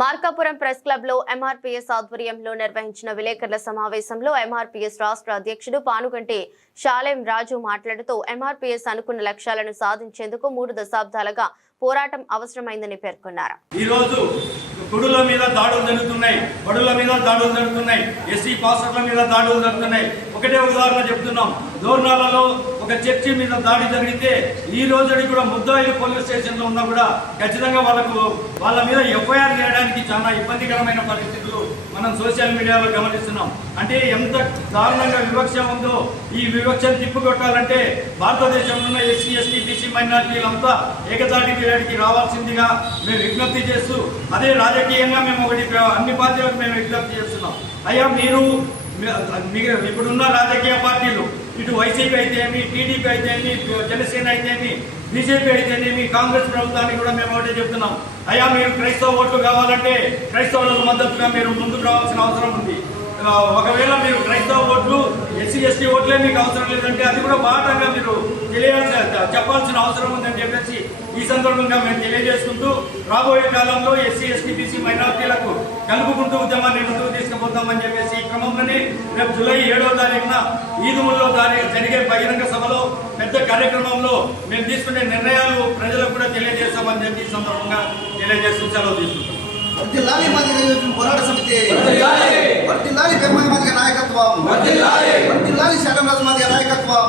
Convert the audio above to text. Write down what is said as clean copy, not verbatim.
Markapuram press club లో MRPS ఆధ్వర్యంలో నిర్వహించిన విలేకరుల సమావేశంలో ఎంఆర్పీఎస్ రాష్ట్ర అధ్యక్షుడు పానుగంటి షాలేం రాజు మాట్లాడుతూ ఎంఆర్పీఎస్ అనుకున్న లక్ష్యాలను సాధించేందుకు 3 దశాబ్దాలుగా పోరాటం అవసరమైందని పేర్కొన్నారు. ఈ రోజు గుడుల మీద దాడులు జరుగుతున్నాయి, బడుల మీద దాడులు జరుగుతున్నాయి, ఎస్సీ పాస్టర్ల మీద దాడులు జరుగుతున్నాయి. ఒకటే ఉదాహరణ చెప్తున్నాం. దోర్నాలలో ఒక చర్చి మీద దాడి జరిగితే ఈ రోజు కూడా ముద్దాయిలు పోలీస్ స్టేషన్ లో ఉన్నా కూడా ఖచ్చితంగా వాళ్ళ మీద ఎఫ్ఐఆర్ చేయడానికి చాలా ఇబ్బందికరమైన పరిస్థితులు మనం సోషల్ మీడియాలో గమనిస్తున్నాం. అంటే ఎంత దారుణంగా వివక్ష ఉందో ఈ వివక్షను తిప్పుకొట్టాలంటే భారతదేశంలో ఉన్న ఎస్సీ ఎస్టీ బీసీ మైనారిటీలంతా ఏకతాటికి రావాల్సిందిగా మేము విజ్ఞప్తి చేస్తూ, అదే రాజకీయంగా మేము అన్ని పార్టీలకు మేము విజ్ఞప్తి చేస్తున్నాం. అయ్యా మీరు ఇప్పుడున్న రాజకీయ పార్టీలు ఇటు వైసీపీ అయితేమి, టీడీపీ అయితేమి, జనసేన అయితేమి, బీజేపీ అయితేనేమి, కాంగ్రెస్ ప్రభుత్వానికి కూడా మేము ఒకటే చెప్తున్నాం. అయ్యా మీరు క్రైస్తవ ఓట్లు కావాలంటే క్రైస్తవులకు మద్దతుగా మీరు ముందుకు రావాల్సిన అవసరం ఉంది. ఒకవేళ మీరు క్రైస్తవ ఓట్లు ఎస్సీ ఎస్టీ ఓట్లే మీకు అవసరం లేదంటే అది కూడా బాటంగా మీరు చెప్పాల్సిన అవసరం ఉందని చెప్పేసి ఈ సందర్భంగా మేము తెలియజేసుకుంటూ, రాబోయే కాలంలో ఎస్సీ ఎస్టీ బీసీ మైనారిటీలకు కలుపుకుంటూ ఉద్యమాన్ని ముందుకు తీసుకుపోతామని చెప్పేసి ఈ క్రమంలోనే రేపు జూలై 7వ తారీఖున ఈదుముల్లో జరిగే బహిరంగ సభలో పెద్ద కార్యక్రమంలో మేము తీసుకునే నిర్ణయాలు ప్రజలకు కూడా తెలియజేస్తామని చెప్పి ఈ సందర్భంగా తెలియజేస్తూ సెలవు తీసుకుంటాం. వర్ధిల్లాలి మాదిగ పోరాట సమితి, వర్ధిల్లాలి పెమ్మల మాదిగ నాయకత్వం, వర్ధిల్లాలి షాలేం రాజు మాదిగ నాయకత్వం.